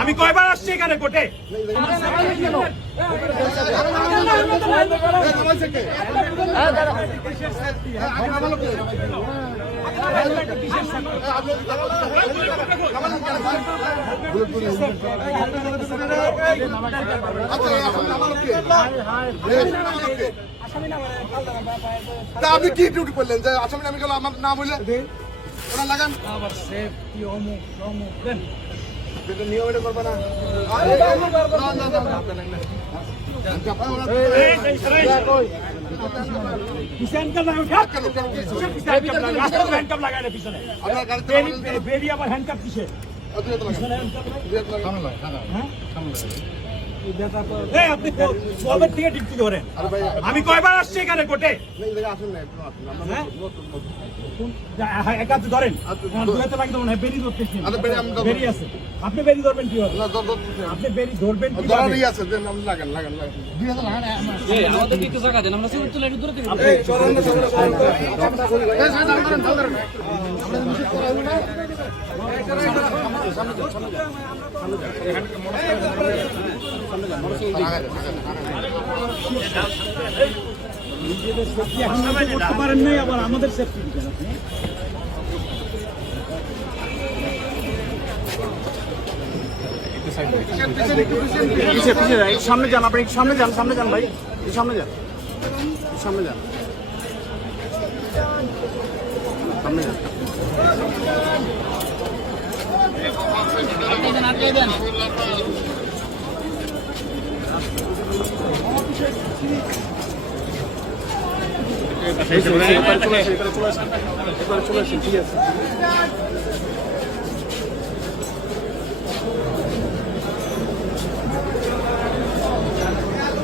আমি কয়বার আসছি এখানে কোর্টে? আপনি কি ডিউটি করলেন? যে আসামি নামে গেল, আমার নাম হইলে ওরা লাগান। আবার সেফটি অমুক অমুক দেন। পিছনে। হ্যাঁ? আপনি থেকে ডিউটি আমি কয়বার আসছি এখানে কোর্টে হ্যাঁ? হ্যাঁ, ধরেন আচ্ছা, হ্যাঁ, দুই হাতে লাগবে না বেরি ধরতেছি আচ্ছা, বেরি আমি ধরবো। বেরি আছে আপনি বেরি ধরবেন আপনি বেরি ধরবেন। আমাদের জায়গা দেন আমরা তুলে একটু দূরে থেকে সাইড ধরেন, ধরেন, ধরেন। নিজেদের সেফটি আবার আমাদের সেফটি দিবেন আপনি সামনে যান আপনি সামনে যান সামনে যান ভাই সামনে যান সামনে যান সামনে যান আটকে দেন আটকে দেন চলে আসেন ঠিক আছে।